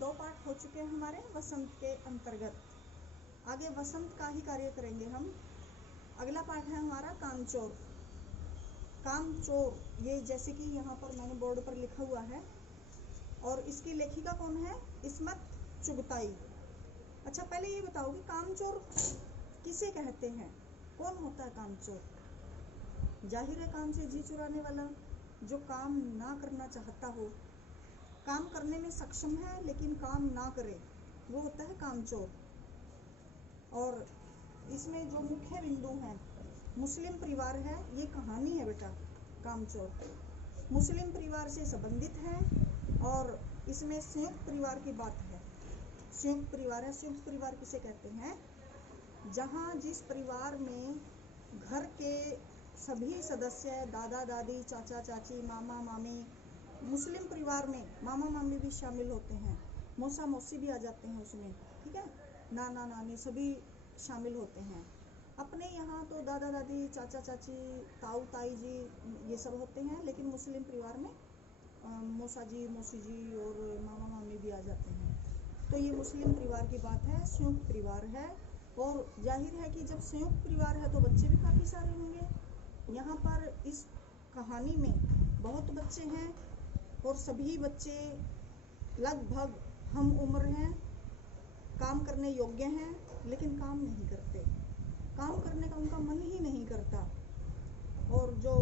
2 पाठ हो चुके हैं हमारे वसंत के अंतर्गत। आगे वसंत का ही कार्य करेंगे हम। अगला पाठ है हमारा कामचोर। कामचोर, ये जैसे कि यहाँ पर मैंने बोर्ड पर लिखा हुआ है, और इसकी लेखिका कौन है? इस्मत चुगताई। अच्छा, पहले ये बताओ कि कामचोर किसे कहते हैं? कौन होता है कामचोर? जाहिर है काम से जी चुराने वाला, जो काम ना करना चाहता हो, काम करने में सक्षम है लेकिन काम ना करे, वो होता है कामचोर। और इसमें जो मुख्य बिंदु हैं, मुस्लिम परिवार है, ये कहानी है बेटा। कामचोर मुस्लिम परिवार से संबंधित है और इसमें संयुक्त परिवार की बात है। संयुक्त परिवार है। संयुक्त परिवार किसे कहते हैं? जहाँ जिस परिवार में घर के सभी सदस्य, दादा दादी, चाचा चाची, मामा मामी, मुस्लिम परिवार में मामा मामी भी शामिल होते हैं, मौसा मौसी भी आ जाते हैं उसमें, ठीक है, नाना नानी सभी शामिल होते हैं। अपने यहाँ तो दादा दादी, चाचा चाची, ताऊ ताई जी ये सब होते हैं, लेकिन मुस्लिम परिवार में मौसा जी, मौसी जी और मामा मामी भी आ जाते हैं। तो ये मुस्लिम परिवार की बात है, संयुक्त परिवार है। और जाहिर है कि जब संयुक्त परिवार है तो बच्चे भी काफ़ी सारे होंगे। यहाँ पर इस कहानी में बहुत बच्चे हैं और सभी बच्चे लगभग हम उम्र हैं, काम करने योग्य हैं, लेकिन काम नहीं करते। काम करने का उनका मन ही नहीं करता। और जो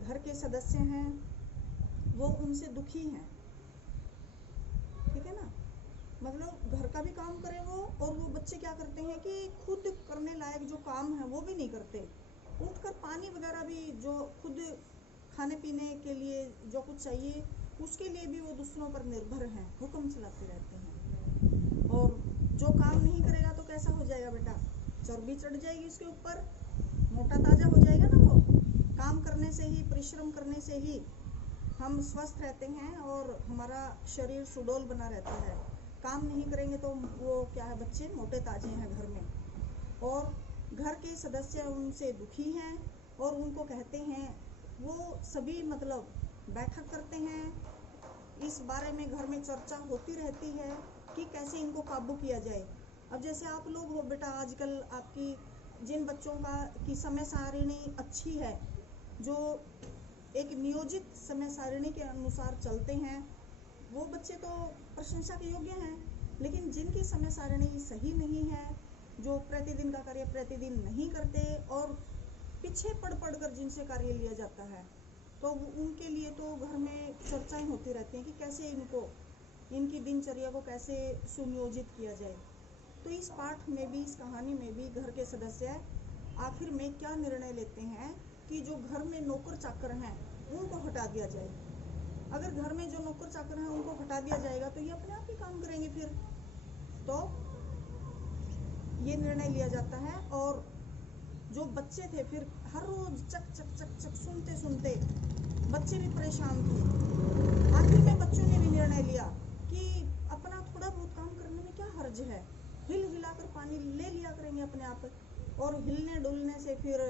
घर के सदस्य हैं वो उनसे दुखी हैं, ठीक है ना। मतलब घर का भी काम करें वो, और वो बच्चे क्या करते हैं कि खुद करने लायक जो काम है वो भी नहीं करते। उठकर पानी वगैरह भी, जो खुद खाने पीने के लिए जो कुछ चाहिए उसके लिए भी वो दूसरों पर निर्भर हैं, हुक्म चलाते रहते हैं। और जो काम नहीं करेगा तो कैसा हो जाएगा बेटा? चर्बी चढ़ जाएगी उसके ऊपर, मोटा ताजा हो जाएगा ना वो। काम करने से ही, परिश्रम करने से ही हम स्वस्थ रहते हैं और हमारा शरीर सुडौल बना रहता है। काम नहीं करेंगे तो वो क्या है, बच्चे मोटे ताजे हैं घर में। और घर के सदस्य उनसे दुखी हैं और उनको कहते हैं, वो सभी मतलब बैठक करते हैं, इस बारे में घर में चर्चा होती रहती है कि कैसे इनको काबू किया जाए। अब जैसे आप लोग हो बेटा, आजकल आपकी जिन बच्चों की समय सारिणी अच्छी है, जो एक नियोजित समय सारिणी के अनुसार चलते हैं, वो बच्चे तो प्रशंसा के योग्य हैं। लेकिन जिनकी समय सारिणी सही नहीं है, जो प्रतिदिन का कार्य प्रतिदिन नहीं करते और पीछे पड़ कर जिनसे कार्य लिया जाता है, तो उनके लिए तो घर में चर्चाएं होती रहती हैं कि कैसे इनकी दिनचर्या को कैसे सुनियोजित किया जाए। तो इस पाठ में भी, इस कहानी में भी घर के सदस्य आखिर में क्या निर्णय लेते हैं कि जो घर में नौकर चाकर हैं उनको हटा दिया जाए। अगर घर में जो नौकर चाकर हैं उनको हटा दिया जाएगा तो ये अपने आप ही काम करेंगे फिर। तो ये निर्णय लिया जाता है। और जो बच्चे थे फिर हर रोज चक चक चक चक सुनते सुनते बच्चे भी परेशान थे। आखिर में बच्चों ने भी निर्णय लिया कि अपना थोड़ा बहुत काम करने में क्या हर्ज है, हिल हिलाकर पानी ले लिया करेंगे अपने आप। और हिलने डुलने से फिर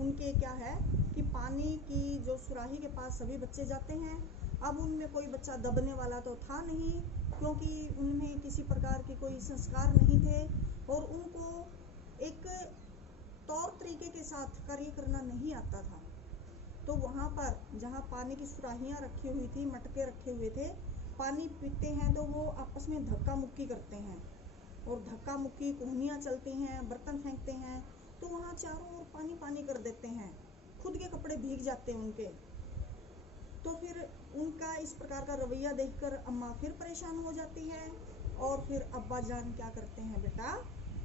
उनके क्या है कि पानी की जो सुराही के पास सभी बच्चे जाते हैं। अब उनमें कोई बच्चा दबने वाला तो था नहीं, क्योंकि उनमें किसी प्रकार के कोई संस्कार नहीं थे और उनको एक तौर तरीके के साथ कार्य करना नहीं आता था। तो वहाँ पर जहाँ पानी की सुराहियाँ रखी हुई थी, मटके रखे हुए थे, पानी पीते हैं तो वो आपस में धक्का मुक्की करते हैं और धक्का मुक्की, कोहनियाँ चलती हैं, बर्तन फेंकते हैं, तो वहाँ चारों ओर पानी पानी कर देते हैं, खुद के कपड़े भीग जाते हैं उनके। तो फिर उनका इस प्रकार का रवैया देखकर अम्मा फिर परेशान हो जाती है और फिर अब्बा जान क्या करते हैं बेटा?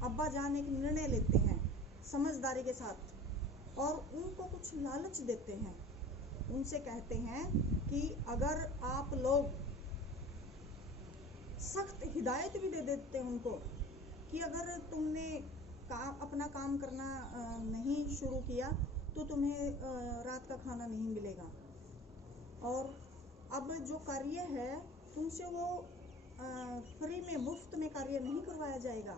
अब्बा जान एक निर्णय लेते हैं समझदारी के साथ और उनको कुछ लालच देते हैं। उनसे कहते हैं कि अगर आप लोग सख्त हिदायत भी दे देते हैं उनको कि अगर तुमने अपना काम करना नहीं शुरू किया तो तुम्हें रात का खाना नहीं मिलेगा। और अब जो कार्य है तुमसे वो फ्री में, मुफ्त में कार्य नहीं करवाया जाएगा।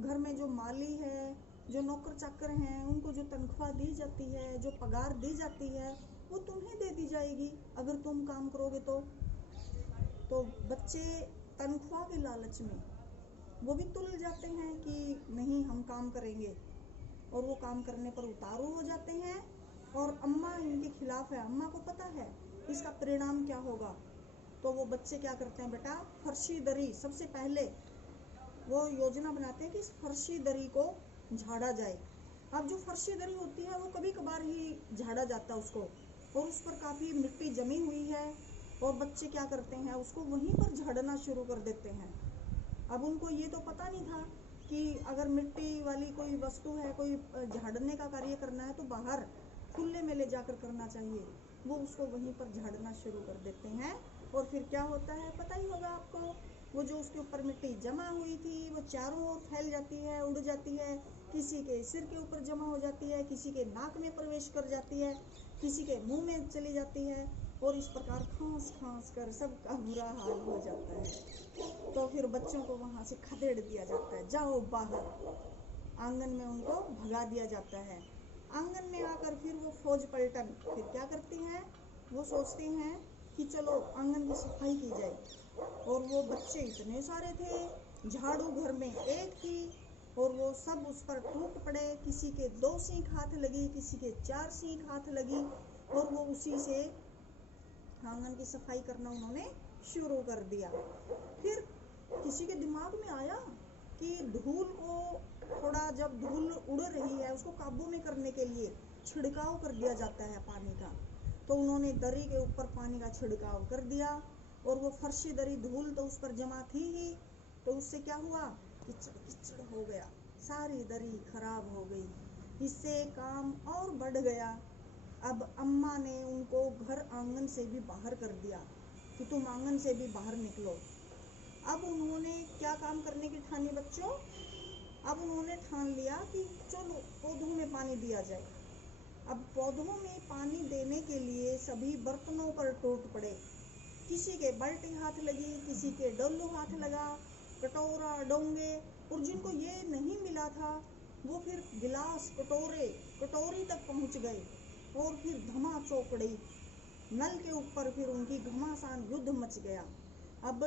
घर में जो माली है, जो नौकर चाकर हैं, उनको जो तनख्वाह दी जाती है, जो पगार दी जाती है, वो तुम्हें दे दी जाएगी अगर तुम काम करोगे तो। तो बच्चे तनख्वाह के लालच में वो भी तुल जाते हैं कि नहीं हम काम करेंगे, और वो काम करने पर उतारू हो जाते हैं, और अम्मा इनके खिलाफ है, अम्मा को पता है इसका परिणाम क्या होगा। तो वो बच्चे क्या करते हैं बेटा, फर्शी दरी, सबसे पहले वो योजना बनाते हैं कि इस फर्शी दरी को झाड़ा जाए। अब जो फर्शी दरी होती है वो कभी कभार ही झाड़ा जाता है उसको, और उस पर काफ़ी मिट्टी जमी हुई है, और बच्चे क्या करते हैं उसको वहीं पर झाड़ना शुरू कर देते हैं। अब उनको ये तो पता नहीं था कि अगर मिट्टी वाली कोई वस्तु है, कोई झाड़ने का कार्य करना है तो बाहर खुले में ले जाकर करना चाहिए। वो उसको वहीं पर झाड़ना शुरू कर देते हैं, और फिर क्या होता है पता ही होगा आपको, वो जो उसके ऊपर मिट्टी जमा हुई थी वो चारों ओर फैल जाती है, उड़ जाती है, किसी के सिर के ऊपर जमा हो जाती है, किसी के नाक में प्रवेश कर जाती है, किसी के मुंह में चली जाती है, और इस प्रकार खांस खांस कर सबका बुरा हाल हो जाता है। तो फिर बच्चों को वहाँ से खदेड़ दिया जाता है, जाओ बाहर, आंगन में उनको भगा दिया जाता है। आंगन में आकर फिर वो फौज पलटन फिर क्या करती हैं, वो सोचते हैं कि चलो आंगन की सफाई की जाए, और वो बच्चे इतने सारे थे, झाड़ू घर में एक थी, और वो सब उस पर टूट पड़े, किसी के 2 सीख हाथ लगी, किसी के 4 सीख हाथ लगी, और वो उसी से आंगन की सफाई करना उन्होंने शुरू कर दिया। फिर किसी के दिमाग में आया कि धूल को थोड़ा, जब धूल उड़ रही है उसको काबू में करने के लिए छिड़काव कर दिया जाता है पानी का, तो उन्होंने दरी के ऊपर पानी का छिड़काव कर दिया, और वो फर्शी दरी, धूल तो उस पर जमा थी ही, तो उससे क्या हुआ, किचड़ किचड़ हो गया, सारी दरी खराब हो गई, इससे काम और बढ़ गया। अब अम्मा ने उनको घर आंगन से भी बाहर कर दिया कि तुम आंगन से भी बाहर निकलो। अब उन्होंने क्या काम करने की ठानी बच्चों, अब उन्होंने ठान लिया कि चलो पौधों में पानी दिया जाए। अब पौधों में पानी देने के लिए सभी बर्तनों पर टूट पड़े, किसी के बाल्टी हाथ लगी, किसी के डोलू हाथ लगा, कटोरा डोंगे, और जिनको ये नहीं मिला था वो फिर गिलास कटोरी तक पहुंच गए, और फिर धमा चौकड़ी, नल के ऊपर फिर उनकी घमासान युद्ध मच गया। अब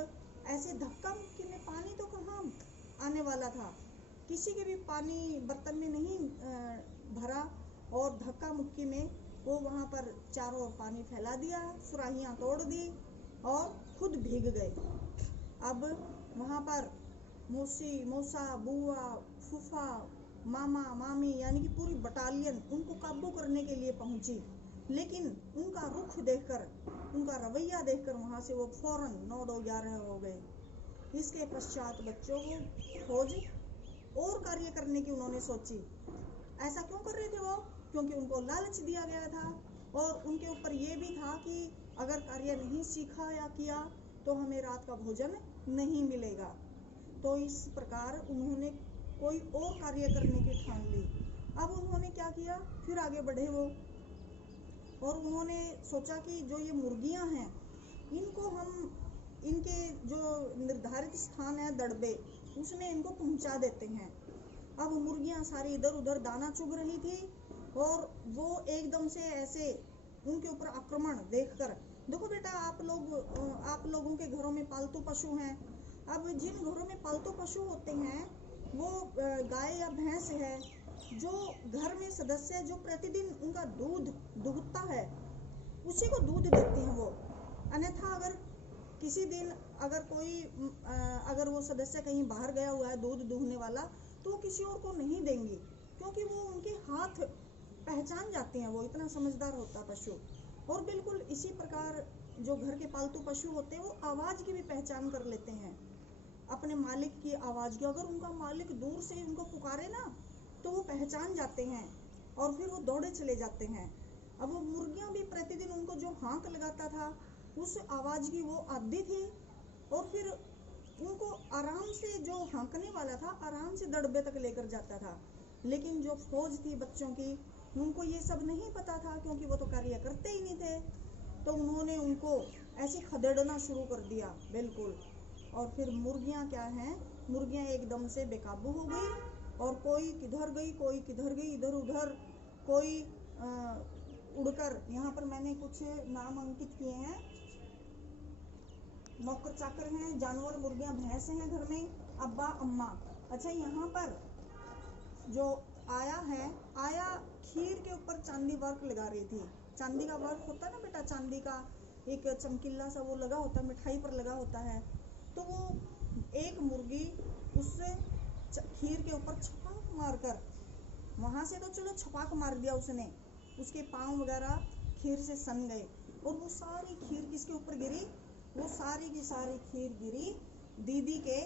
ऐसे धक्का मुक्की में पानी तो कहाँ आने वाला था, किसी के भी पानी बर्तन में नहीं भरा, और धक्का मुक्की में वो वहाँ पर चारों ओर पानी फैला दिया, सुराहियाँ तोड़ दी, और खुद भीग गए। अब वहाँ पर मौसी, मौसा, बुआ, फूफा, मामा, मामी, यानी कि पूरी बटालियन उनको काबू करने के लिए पहुंची, लेकिन उनका रुख देखकर, उनका रवैया देखकर वहाँ से वो फौरन 9-11 हो गए। इसके पश्चात बच्चों को फौज और कार्य करने की उन्होंने सोची। ऐसा क्यों कर रहे थे वो, क्योंकि उनको लालच दिया गया था, और उनके ऊपर ये भी था कि अगर कार्य नहीं सीखा या किया तो हमें रात का भोजन नहीं मिलेगा। तो इस प्रकार उन्होंने कोई और कार्य करने की ठान ली। अब उन्होंने क्या किया, फिर आगे बढ़े वो, और उन्होंने सोचा कि जो ये मुर्गियां हैं इनको हम, इनके जो निर्धारित स्थान है दड़बे, उसमें इनको पहुंचा देते हैं। अब मुर्गियां सारी इधर उधर दाना चुग रही थी, और वो एकदम से ऐसे उनके ऊपर आक्रमण देखकर, देखो बेटा आप लोगों के घरों में पालतू पशु हैं। अब जिन घरों में पालतू पशु होते हैं वो गाय या भैंस है, जो घर में सदस्य जो प्रतिदिन उनका दूध दुहता है उसी को दूध देते हैं वो। अन्यथा अगर किसी दिन अगर कोई अगर वो सदस्य कहीं बाहर गया हुआ है दूध दूहने वाला, तो वो किसी और को नहीं देंगी, क्योंकि वो उनके हाथ पहचान जाते हैं, वो इतना समझदार होता है पशु। और बिल्कुल इसी प्रकार जो घर के पालतू पशु होते हैं वो आवाज की भी पहचान कर लेते हैं, अपने मालिक की आवाज की। अगर उनका मालिक दूर से उनको पुकारे ना तो वो पहचान जाते हैं, और फिर वो दौड़े चले जाते हैं। अब वो मुर्गियां भी प्रतिदिन उनको जो हाँक लगाता था उस आवाज की वो आदी थी, और फिर उनको आराम से, जो हाँकने वाला था आराम से दड़बे तक लेकर जाता था। लेकिन जो फौज थी बच्चों की, उनको ये सब नहीं पता था, क्योंकि वो तो कार्य करते ही नहीं थे। तो उन्होंने उनको ऐसे खदेड़ना शुरू कर दिया बिल्कुल। और फिर मुर्गियां क्या हैं, मुर्गियां एकदम से बेकाबू हो गई, और कोई किधर गई, कोई किधर गई, इधर उधर, कोई उड़कर, यहाँ पर मैंने कुछ नाम अंकित किए हैं, नौकर चाकर हैं, जानवर मुर्गियां भैंस हैं घर में, अब्बा अम्मा। अच्छा यहाँ पर जो आया है, आया खीर के ऊपर चांदी वर्क लगा रही थी। चांदी का वर्क होता है ना बेटा, चांदी का एक चमकीला सा वो लगा होता है, मिठाई पर लगा होता है। तो वो एक मुर्गी उससे खीर के ऊपर छपाक मारकर, वहां से तो चलो छपाक मार दिया उसने, उसके पाँव वगैरह खीर से सन गए, और वो सारी खीर किसके ऊपर गिरी? वो सारी की सारी खीर गिरी दीदी के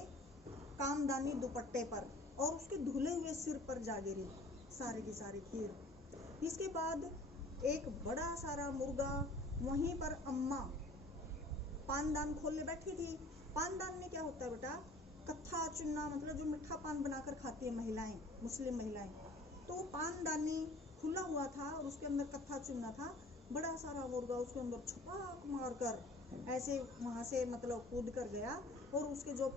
कामदानी दुपट्टे पर, और उसके धुले हुए सिर पर जा गिरी सारी की सारी खीर। इसके बाद एक बड़ा सारा मुर्गा, वहीं पर अम्मा पानदान खोले बैठी थी। पानदान में क्या होता है बेटा? कत्था चुन्ना, मतलब जो मिठा पान बनाकर खाती है महिलाएं, मुस्लिम महिलाएं। तो वो पानदानी खुला हुआ था और उसके अंदर कत्था चुन्ना था। बड़ा सारा मुर्गा उसके अंदर छपाक मारकर ऐसे वहां से मतलब कूद कर गया, और उसके जो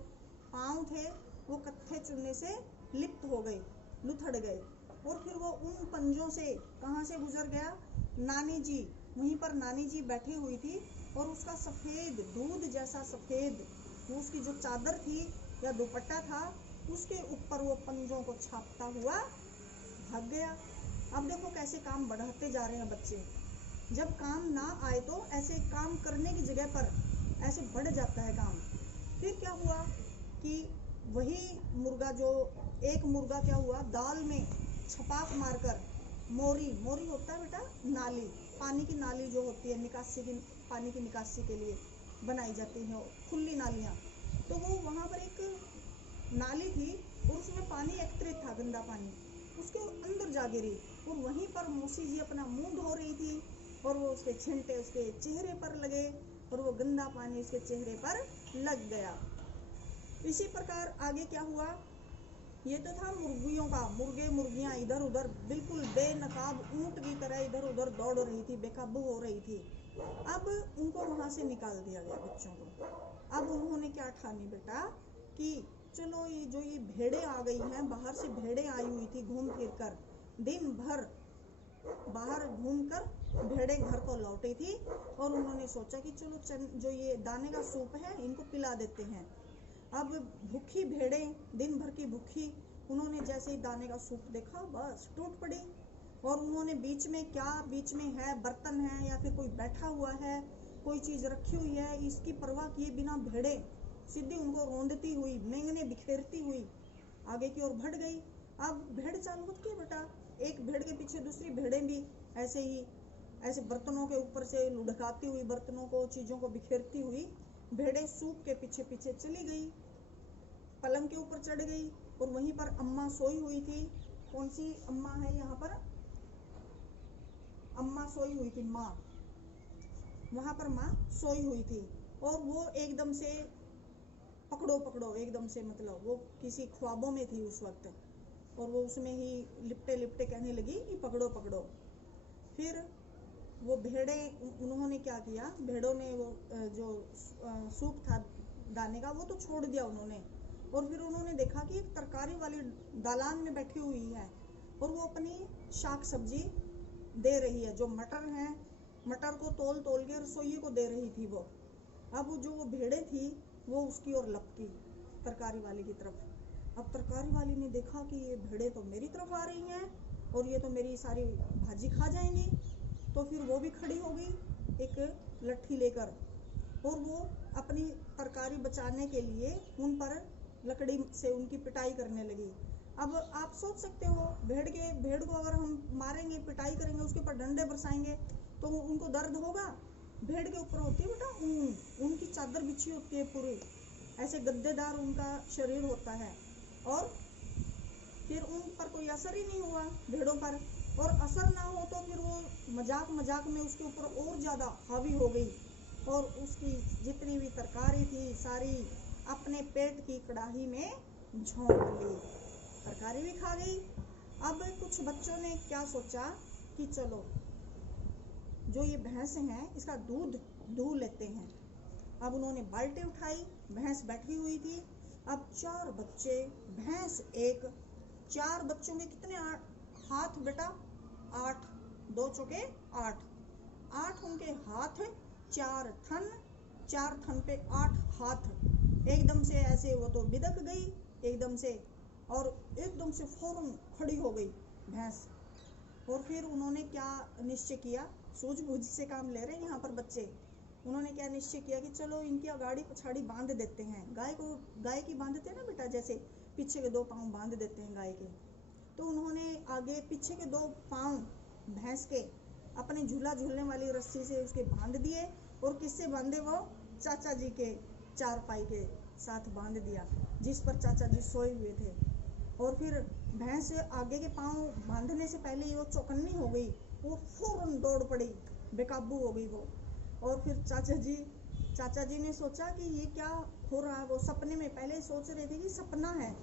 पाँव थे वो कत्थे चुन्ने से लिप्त हो गए, लुथड़ गए, और फिर वो उन पंजों से कहाँ से गुजर गया? नानी जी, वहीं पर नानी जी बैठी हुई थी, और उसका सफेद दूध जैसा सफेद वो उसकी जो चादर थी या दुपट्टा था, उसके ऊपर वो पंजों को छापता हुआ भाग गया। अब देखो कैसे काम बढ़ाते जा रहे हैं बच्चे। जब काम ना आए तो ऐसे काम करने की जगह पर ऐसे बढ़ जाता है काम। फिर क्या हुआ कि वही मुर्गा, जो एक मुर्गा क्या हुआ, दाल में छपाक मारकर, मोरी, मोरी होता है बेटा नाली, पानी की नाली जो होती है निकासी की, पानी की निकासी के लिए बनाई जाती है खुली नालियाँ, तो वो वहाँ पर एक नाली थी और उसमें पानी एकत्रित था, गंदा पानी, उसके अंदर जा गिरी, और वहीं पर मौसी जी अपना मुंह धो रही थी, और वो उसके छिंटे उसके चेहरे पर लगे, और वो गंदा पानी उसके चेहरे पर लग गया। इसी प्रकार आगे क्या हुआ? ये तो था मुर्गियों का, मुर्गे मुर्गियां इधर उधर बिल्कुल बेनकाब ऊंट की तरह इधर उधर दौड़ रही थी, बेकाबू हो रही थी। अब उनको वहां से निकाल दिया गया बच्चों को। अब उन्होंने क्या ठानी बेटा कि चलो ये जो ये भेड़े आ गई हैं, बाहर से भेड़े आई हुई थी घूम फिर कर, दिन भर बाहर घूमकर भेड़े घर को लौटी थी, और उन्होंने सोचा कि चलो जो ये दाने का सूप है इनको पिला देते हैं। अब भूखी भेड़ें, दिन भर की भूखी, उन्होंने जैसे ही दाने का सूप देखा बस टूट पड़ी, और उन्होंने बीच में क्या, बीच में है बर्तन है या फिर कोई बैठा हुआ है, कोई चीज रखी हुई है, इसकी परवाह किए बिना भेड़े सीधी उनको रोंदती हुई, नेंगने बिखेरती हुई आगे की ओर बढ़ गई। अब भेड़ चाल होती है बेटा, एक भेड़ के पीछे दूसरी भेड़ें भी ऐसे ही, ऐसे बर्तनों के ऊपर से लुढ़काती हुई, बर्तनों को, चीजों को बिखेरती हुई भेड़ें सूप के पीछे पीछे चली गई, पलंग के ऊपर चढ़ गई, और वहीं पर अम्मा सोई हुई थी। कौन सी अम्मा है यहाँ पर? अम्मा सोई हुई थी, माँ, वहां पर माँ सोई हुई थी, और वो एकदम से पकड़ो पकड़ो, एकदम से मतलब वो किसी ख्वाबों में थी उस वक्त, और वो उसमें ही लिपटे लिपटे कहने लगी कि पकड़ो पकड़ो। फिर वो भेड़े, उन्होंने क्या किया, भेड़ों ने वो जो सूप था दाने का वो तो छोड़ दिया उन्होंने, और फिर उन्होंने देखा कि एक तरकारी वाली दालान में बैठी हुई है, और वो अपनी शाक सब्जी दे रही है, जो मटर है, मटर को तोल तोल के रसोइये को दे रही थी वो। अब जो वो भेड़े थी वो उसकी ओर लपकी, तरकारी वाली की तरफ। अब तरकारी वाली ने देखा कि ये भेड़े तो मेरी तरफ आ रही हैं, और ये तो मेरी सारी भाजी खा जाएंगी, तो फिर वो भी खड़ी हो गई एक लट्ठी लेकर, और वो अपनी तरकारी बचाने के लिए उन पर लकड़ी से उनकी पिटाई करने लगी। अब आप सोच सकते हो, भेड़ को अगर हम मारेंगे, पिटाई करेंगे, उसके ऊपर डंडे बरसाएंगे तो उनको दर्द होगा। भेड़ के ऊपर होती है बेटा ऊन, उनकी चादर बिछी होती है पूरी, ऐसे गद्देदार उनका शरीर होता है, और फिर उन पर कोई असर ही नहीं हुआ भेड़ों पर, और असर ना हो तो फिर वो मजाक मजाक में उसके ऊपर और ज्यादा हावी हो गई, और उसकी जितनी भी तरकारी थी सारी अपने पेट की कड़ाही में झोंक ली, तरकारी भी खा गई। अब कुछ बच्चों ने क्या सोचा कि चलो जो ये भैंस है इसका दूध दूह लेते हैं। अब उन्होंने बाल्टी उठाई, भैंस बैठी हुई थी, अब 4 बच्चे, भैंस एक, 4 बच्चों के कितने हाथ बेटा? 8, 2 चौके 8, 8 उनके हाथ, 4 थन, 4 थन पे 8 हाथ, एकदम से ऐसे वो तो बिदक गई एकदम से, और एकदम से फौरन खड़ी हो गई भैंस। और फिर उन्होंने क्या निश्चय किया, सूझबूझ से काम ले रहे हैं यहाँ पर बच्चे। उन्होंने क्या निश्चय किया कि चलो इनकी गाड़ी पछाड़ी बांध देते हैं। गाय की बांधते हैं ना बेटा, जैसे पीछे के 2 पाँव बांध देते हैं गाय के, तो उन्होंने आगे पीछे के 2 पाँव भैंस के अपने झूला झूलने वाली रस्सी से उसके बांध दिए। और किससे बांधे, वो चाचा जी के चारपाई के साथ बांध दिया, जिस पर चाचा जी सोए हुए थे। और फिर भैंस आगे के पाँव बांधने से पहले ही वो चौकन्नी हो गई, वो फौरन दौड़ पड़ी, बेकाबू हो गई वो। और फिर चाचा जी ने सोचा कि ये क्या हो रहा है। वो सपने में पहले सोच रहे थे कि सपना है,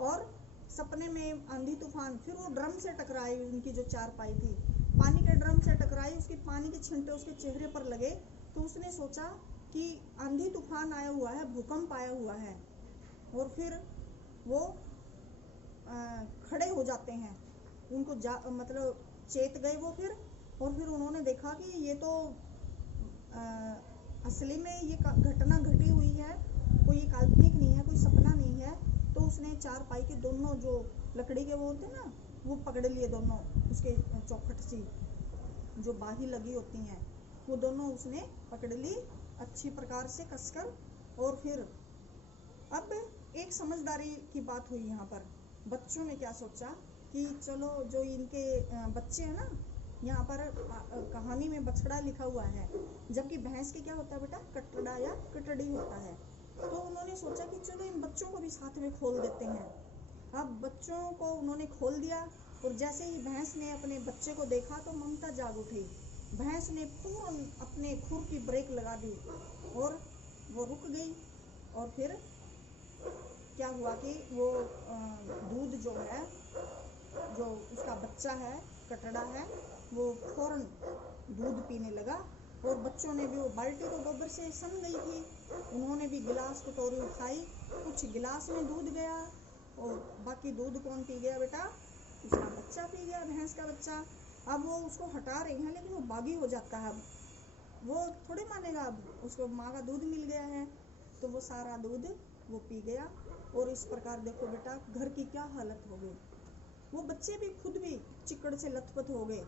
और सपने में आंधी तूफान। फिर वो ड्रम से टकराई, उनकी जो चारपाई थी पानी के ड्रम से टकराई, उसके पानी के छिंटे उसके चेहरे पर लगे। तो उसने सोचा कि आंधी तूफान आया हुआ है, भूकंप आया हुआ है। और फिर वो खड़े हो जाते हैं, उनको मतलब चेत गए वो फिर। और फिर उन्होंने देखा कि ये तो असली में ये घटना घटी हुई है, कोई ये काल्पनिक नहीं है, कोई सपना नहीं है। तो उसने चारपाई के दोनों जो लकड़ी के वो होते हैं ना, वो पकड़ लिए दोनों, उसके चौखट सी जो बाही लगी होती हैं, वो दोनों उसने पकड़ ली अच्छी प्रकार से कसकर। और फिर अब एक समझदारी की बात हुई यहाँ पर। बच्चों ने क्या सोचा कि चलो जो इनके बच्चे हैं ना, यहाँ पर कहानी में बछड़ा लिखा हुआ है, जबकि भैंस के क्या होता है बेटा, कटड़ा या कटड़ी होता है। तो उन्होंने सोचा कि चलो इन बच्चों को भी साथ में खोल देते हैं। अब बच्चों को उन्होंने खोल दिया, और जैसे ही भैंस ने अपने बच्चे को देखा तो ममता जाग उठी। भैंस ने फौरन अपने खुर की ब्रेक लगा दी और वो रुक गई। और फिर क्या हुआ कि वो दूध जो है, जो उसका बच्चा है, कटड़ा है, वो फौरन दूध पीने लगा। और बच्चों ने भी, वो बाल्टी तो गोबर से सन गई थी, उन्होंने भी गिलास कटोरी उठाई, कुछ गिलास में दूध गया, और बाकी दूध कौन पी गया बेटा, उसका बच्चा पी गया, भैंस का बच्चा। अब वो उसको हटा रही हैं, लेकिन वो बागी हो जाता है, वो थोड़े मानेगा। अब उसको माँ का दूध मिल गया है, तो वो सारा दूध वो पी गया। और इस प्रकार देखो बेटा, घर की क्या हालत हो गई। वो बच्चे भी खुद भी चिकड़ से लथपथ हो गए।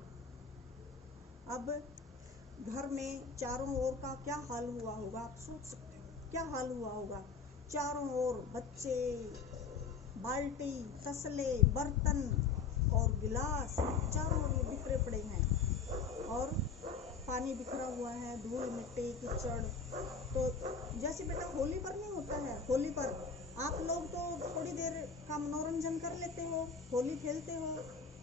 अब घर में चारों ओर का क्या हाल हुआ होगा, आप सोच सकते हो क्या हाल हुआ होगा। चारों ओर बच्चे, बाल्टी, तसले, बर्तन और गिलास, चारों ओर बिखरे पड़े हैं, और पानी बिखरा हुआ है, धूल मिट्टी कीचड़। तो जैसे बेटा होली पर नहीं होता है, होली पर आप लोग तो थोड़ी देर का मनोरंजन कर लेते हो, होली खेलते हो,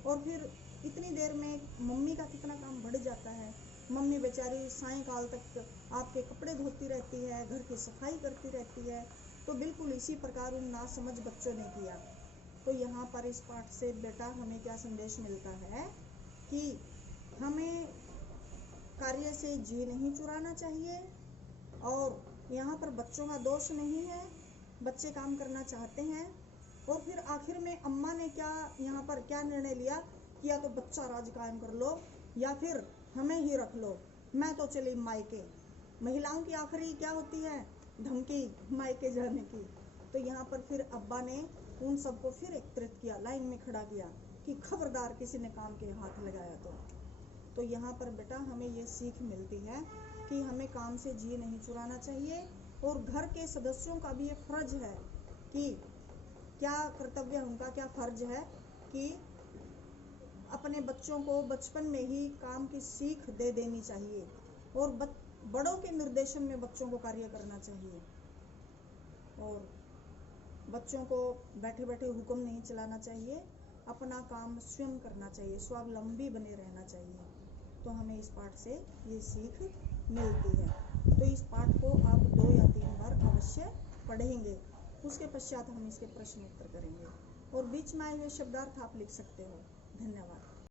और फिर इतनी देर में मम्मी का कितना काम बढ़ जाता है। मम्मी बेचारी सायंकाल तक आपके कपड़े धोती रहती है, घर की सफाई करती रहती है। तो बिल्कुल इसी प्रकार उन नासमझ बच्चों ने किया। तो यहाँ पर इस पाठ से बेटा हमें क्या संदेश मिलता है कि हमें कार्य से जी नहीं चुराना चाहिए। और यहाँ पर बच्चों का दोष नहीं है, बच्चे काम करना चाहते हैं। और फिर आखिर में अम्मा ने क्या यहाँ पर क्या निर्णय लिया कि या तो बच्चा राज कायम कर लो या फिर हमें ही रख लो, मैं तो चली मायके। महिलाओं की आखिरी क्या होती है, धमकी, मायके जाने की। तो यहाँ पर फिर अब्बा ने उन सबको फिर एकत्रित किया, लाइन में खड़ा किया कि खबरदार किसी ने काम के हाथ लगाया तो यहाँ पर बेटा हमें ये सीख मिलती है कि हमें काम से जी नहीं चुराना चाहिए। और घर के सदस्यों का भी ये फर्ज है कि क्या कर्तव्य है उनका, क्या फर्ज है कि अपने बच्चों को बचपन में ही काम की सीख दे देनी चाहिए, और बड़ों के निर्देशन में बच्चों को कार्य करना चाहिए। और बच्चों को बैठे बैठे हुक्म नहीं चलाना चाहिए, अपना काम स्वयं करना चाहिए, स्वावलंबी बने रहना चाहिए। तो हमें इस पाठ से ये सीख मिलती है। तो इस पाठ को आप 2 या 3 बार अवश्य पढ़ेंगे, उसके पश्चात हम इसके प्रश्न उत्तर करेंगे। और बीच में आए हुए शब्दार्थ आप लिख सकते हो। धन्यवाद।